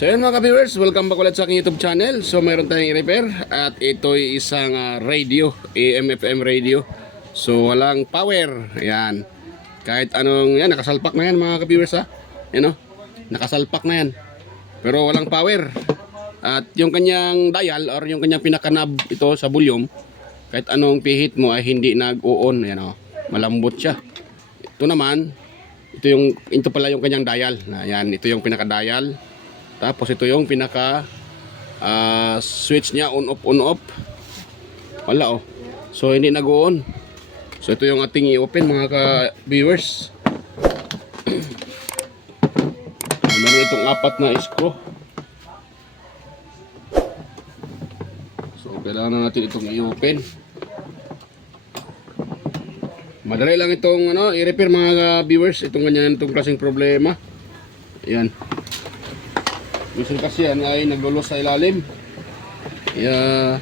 So yun mga ka-viewers, welcome back ulit sa aking YouTube channel. So mayroon tayong i-repair at ito ay isang radio, AM/FM radio. So walang power, ayan. Kahit anong, yan, nakasalpak na yan mga ka-viewers ha. Yan o, nakasalpak na yan. Pero walang power. At yung kanyang dial or yung kanyang pinakanab ito sa volume, kahit anong pihit mo ay hindi nag-on, ayan o, malambot siya. Ito naman, ito pala yung kanyang dial. Ayan, ito yung pinaka-dial. Tapos ito yung pinaka switch niya, on off. Wala oh. So hindi nag-on. So ito yung ating i-open mga ka-viewers. Meron itong 4 na screw. So kailangan na natin itong i-open. Madali lang itong i-repair mga viewers, itong ganyan, itong klaseng problema. Ayan. Minsan kasi yan ay naglulos sa ilalim. Kaya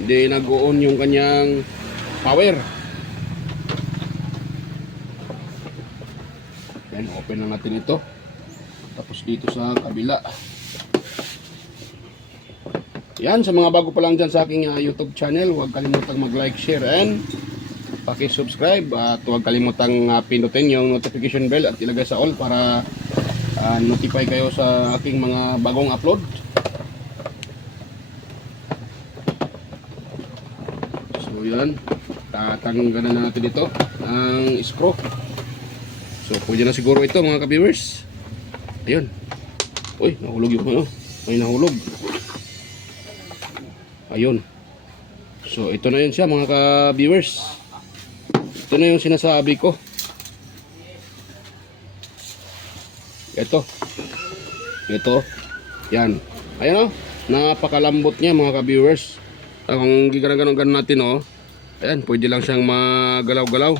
hindi nag-on yung kanyang power. Ayan, open na natin ito. Tapos dito sa kabila. Yan, sa mga bago pa lang dyan sa aking YouTube channel, huwag kalimutang mag-like, share, and paki-subscribe. At huwag kalimutang pindutin yung notification bell at ilagay sa all para notify kayo sa aking mga bagong upload. So yan, tatanggalan na natin ito ang screw. So pwede na siguro ito mga ka-viewers. Ayun. Uy, nahulog yung may nahulog. Ayun. So ito na yun siya mga ka-viewers. Ito na yung sinasabi ko. Ito, yan. Ayan o, napakalambot niya mga ka-viewers. Kung giganong-ganon natin o, ayan, pwede lang siyang magalaw-galaw.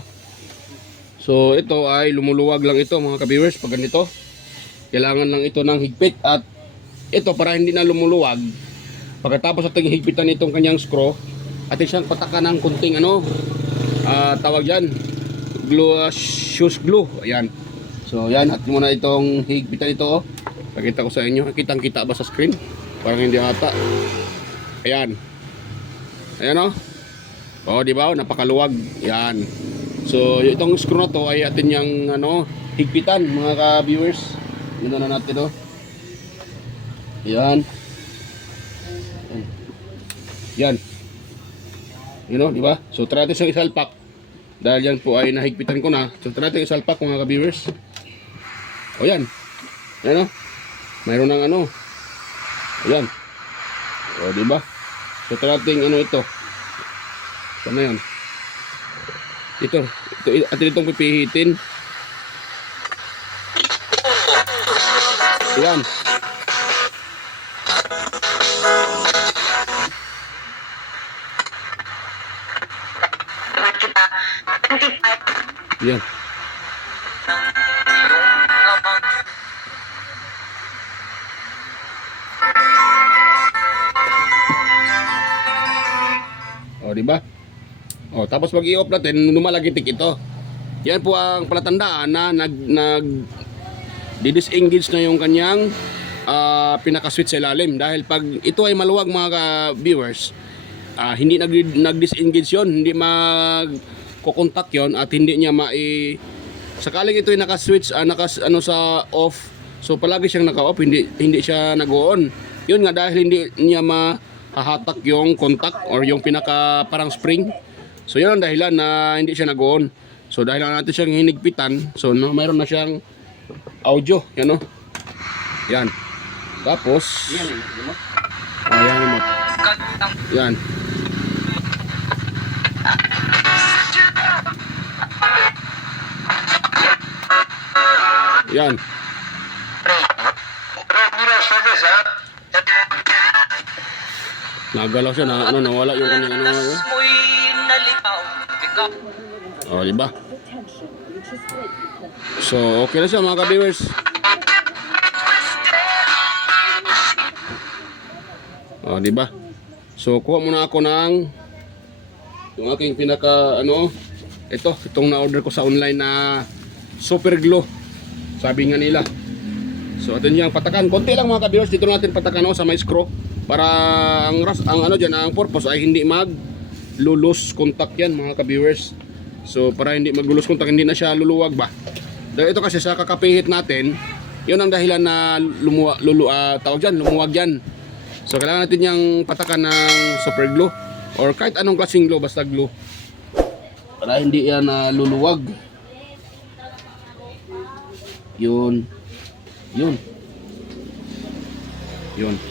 So ito ay lumuluwag lang ito mga ka-viewers. Pag ganito, kailangan lang ito ng higpit. At ito para hindi na lumuluwag, pagkatapos ating higpitan itong kanyang screw, ating siyang patakan ng kunting tawag yan, glue, shoes glue. Ayan. So yan, at muna itong higpitan ito. Pakita ko sa inyo, kitang-kita ba sa screen? Parang hindi ata. Ayan. Ayan o. O, di ba? Napakaluwag. Yan. So itong screw na to ay atin yung higpitan mga ka-viewers. Ganda na natin o. Yan. Yan. You know, di ba? So try natin siyang isalpak. Dahil yan po ay nahigpitan ko na. So try natin isalpak mga ka-viewers. O yan. Yan o. Mayroon ng Ayan. O diba? So try natin ito. Sana yan. Ito atin itong pipihitin. Ayan. Yan. O, diba? O, tapos pag i-off natin, lumalagitik ito. Yan po ang palatandaan na di-disengage na yung kanyang pinaka-switch sa ilalim. Dahil pag ito ay maluwag mga viewers, hindi nag-disengage yun, hindi magkokontak yon at hindi niya sakaling ito ay naka-switch, sa off, so palagi siyang naka-off, hindi siya nag-on. Yun nga, dahil hindi niya hahatak yung contact or yung pinaka parang spring. So yun ang dahilan na hindi siya nag-on. So dahil natin siyang hinigpitan, so mayroon na siyang audio, yan o. Yan. Tapos ayan mo. Yan. Yan. Nagalaw siya na nawala yung kanyang Oh, diba? So, okay na siya mga ka-viewers. Oh, diba? So, kuha muna ako ng yung aking pinaka itong na-order ko sa online na super glue. Sabi nga nila. So atin yung patakan. Konti lang mga ka-viewers, dito natin patakan sa may screw para ang ano diyan, ang purpose ay hindi mag-lose contact yan mga ka-viewers. So para hindi mag-lose contact, hindi na siya luluwag ba. Dahil ito kasi sa kakapihit natin, yun ang dahilan na lumuwag yan. So kailangan natin yung patakan ng super glue or kahit anong klaseng glue, basta glue. Para hindi yan luluwag. Yun.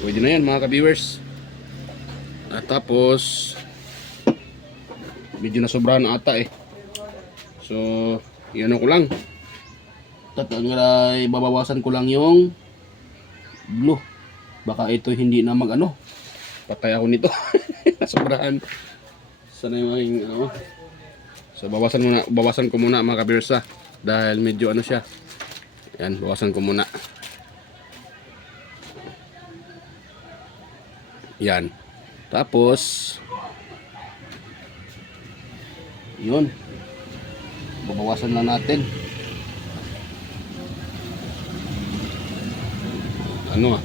Pwede na yan mga ka-viewers. At tapos medyo nasobrahan ata eh. So yan ko lang. Babawasan ko lang yung glue. Baka ito hindi na patay ako nito. Nasobrahan. Sana yung aking So bawasan ko muna mga ka-viewers dahil medyo siya. Yan, bawasan ko muna. Yan. Tapos yun. Babawasan lang natin. Ano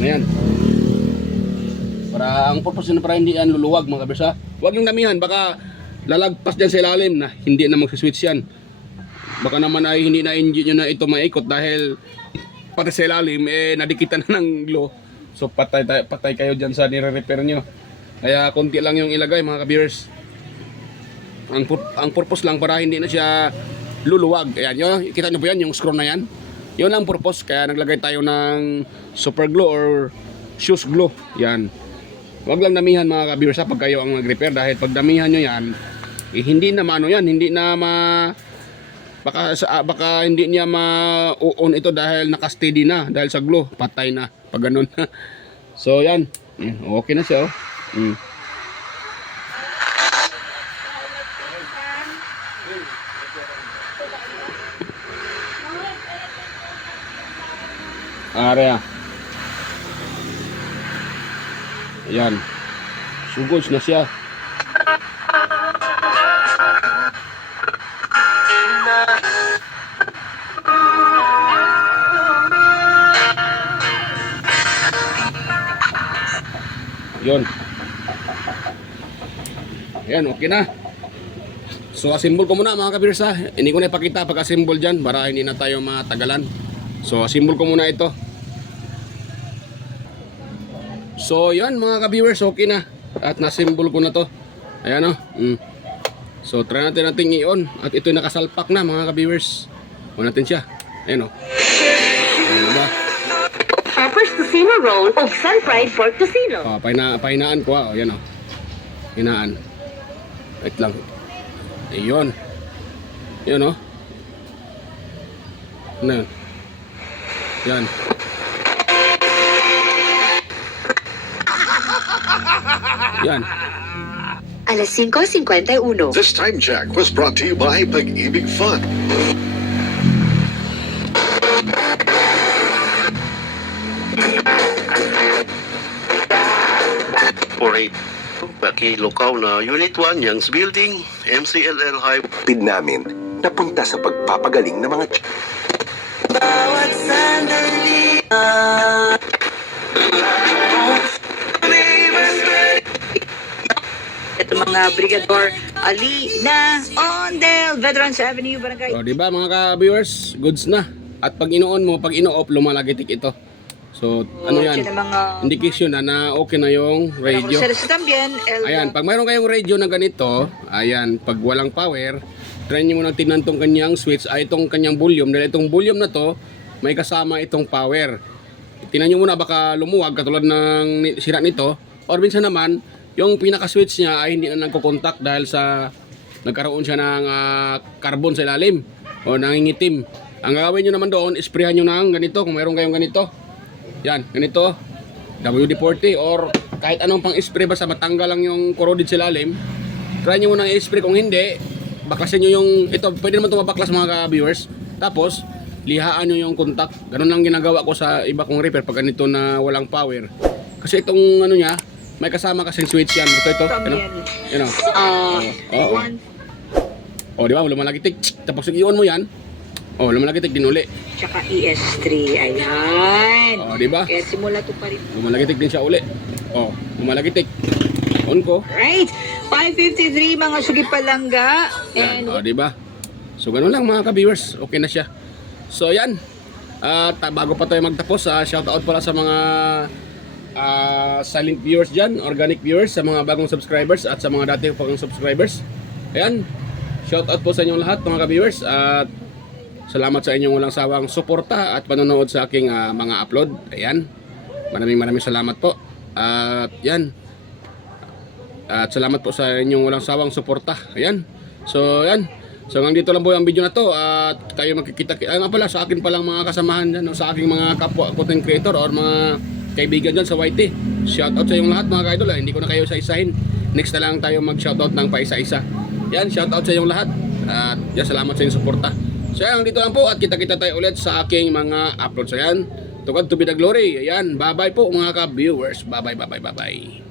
yan. Para ang purpose na para hindi yan luluwag mga kabisa. Huwag yung damihan, baka lalagpas dyan sa ilalim na hindi na magsiswitch yan. Baka naman ay hindi na engine nyo na ito maikot dahil pati sa ilalim nadikitan na ng glue. So patay kayo dyan sa nire-repair nyo. Kaya konti lang yung ilagay mga ka-viewers. Ang purpose lang para hindi na siya luluwag. Ayan, yun, kita nyo po yan, yung screw na yan. Yun ang purpose, kaya naglagay tayo ng super glue or shoes glue. Yan. Huwag lang damihan mga ka-viewers pag kayo ang nag-repair dahil pag damihan nyo yan, hindi na hindi na baka hindi niya ma-on ito dahil naka-steady na dahil sa glue, patay na pag ganun. So yan, okay na siya Area. Ayan. Sugod na siya. Yun. Ayan, okay na. So, assemble ko muna mga ka-viewers Hindi ko na ipakita pag-assemble dyan para hindi na tayo matagalan. So, assemble ko muna ito. So, yan mga ka-viewers, okay na. At na-assemble ko na to. Ayan So, try natin i-on. At ito'y nakasalpak na mga ka-viewers. On natin siya. Ayan Ayan ba? First Tocino roll of Sun Pride Pork Tocino. Pahinaan ko Ayan Hinaan. Wait lang. Ayun. Yun Ano yun? Yan. Yan. Alas 5:51. This time check was brought to you by Pag-ibig Fund. Pakilokaw na Unit 1, Young's Building, MCLL High. Pid namin napunta sa pagpapagaling ng mga Ito mga Brigador Ali na Ondel, Veterans Avenue, Barangay. O, diba mga ka-viewers, goods na. At pag ino-on mo, pag ino-off, lumalagitik ito. So, ano yan? Indication na okay na yung radio. Ayan, pag mayroon kayong radio na ganito, ayan, pag walang power, try nyo muna tingnan tong kanyang switch, itong kanyang volume. Dahil itong volume na to, may kasama itong power. Tingnan nyo muna, baka lumuwag katulad ng sira nito. Or minsan naman, yung pinaka-switch niya ay hindi na nagko-contact dahil sa nagkaroon siya ng carbon sa ilalim o nangingitim. Ang gagawin nyo naman doon, isprayan nyo ng ganito kung mayroon kayong ganito. Yan, ganito, WD-40 or kahit anong pang spray basta matanggal lang yung corroded sa ilalim. Try nyo muna i-spray, kung hindi, baklasin nyo yung, ito, pwede naman itong mabaklas mga viewers. Tapos, lihaan nyo yung contact. Ganun lang ginagawa ko sa iba kong repair pag ganito na walang power. Kasi itong ano niya, may kasama kasing switch yan. Ito. O, di ba? Lumalagi tik. Tapos i-on mo yan. Oh, lumalagitik din uli. Tsaka ES3. Ayan. Oh, di ba? Kaya simula to pa rin. Lumalagitik din siya uli. Oh, lumalagitik. On ko. Right. 5:53 mga sugipalangga. Yan, And oh, di ba? So, ganun lang mga ka-viewers. Okay na siya. So, yan. At bago pa tayo magtapos, shoutout pala sa mga silent viewers dyan, organic viewers, sa mga bagong subscribers at sa mga dati pang subscribers. Ayan. Shoutout po sa inyong lahat mga ka-viewers. At salamat sa inyong walang sawang suporta at panonood sa aking mga upload. Ayan. Maraming salamat po. At yan. At salamat po sa inyong walang sawang suporta. Ayan. So, yan. So, hanggang dito lang po ang video na to. At tayo magkikita. Nga pala, sa akin palang mga kasamahan dyan, o sa aking mga kapwa content creator or mga kaibigan dyan sa YT. Shoutout sa inyong lahat mga ka-idol. Hindi ko na kayo isa-isahin. Next na lang tayo mag-shoutout ng paisa-isa. Yan, shoutout sa inyong lahat. At yan, salamat sa inyong suporta. So, yan, dito lang po. At kita-kita tayo ulit sa aking mga uploads. So, yan. To God to be the glory. Ayan. Bye-bye po mga ka-viewers. Bye-bye.